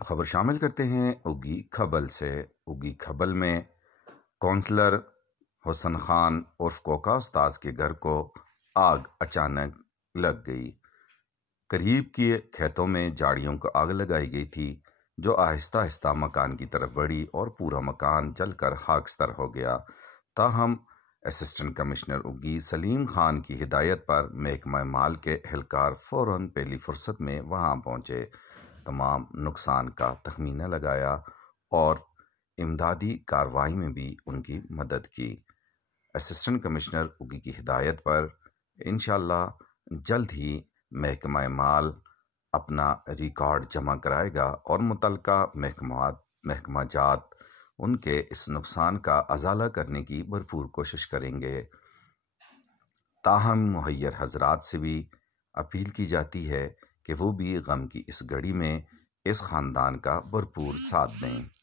خبر شامل کرتے ہیں اگی کھبل سے۔ اگی کھبل میں کونسلر حسن خان عرف کوکا استاذ کے گھر کو آگ اچانک لگ گئی۔ قریب کے کھیتوں میں جاڑیوں کو آگ لگائی گئی تھی جو آہستہ آہستہ مکان کی طرف بڑھی اور پورا مکان جل کر خاکستر ہو گیا۔ تاہم اسسٹنٹ کمشنر اگی سلیم خان کی ہدایت پر محکمہ مال کے اہلکار فوراً پہلی فرصت میں وہاں پہنچے، تمام نقصان کا تخمینہ لگایا اور امدادی کارروائی میں بھی ان کی مدد کی۔ اسسٹنٹ کمشنر اگی کی ہدایت پر انشاءاللہ جلد ہی محکمہ مال اپنا ریکارڈ جمع کرائے گا اور متعلقہ محکمہ جات ان کے اس نقصان کا ازالہ کرنے کی بھرپور کوشش کریں گے۔ تاہم مہیر حضرات سے بھی اپیل کی جاتی ہے کہ وہ بھی غم کی اس گھڑی میں اس خاندان کا بھرپور ساتھ دیں۔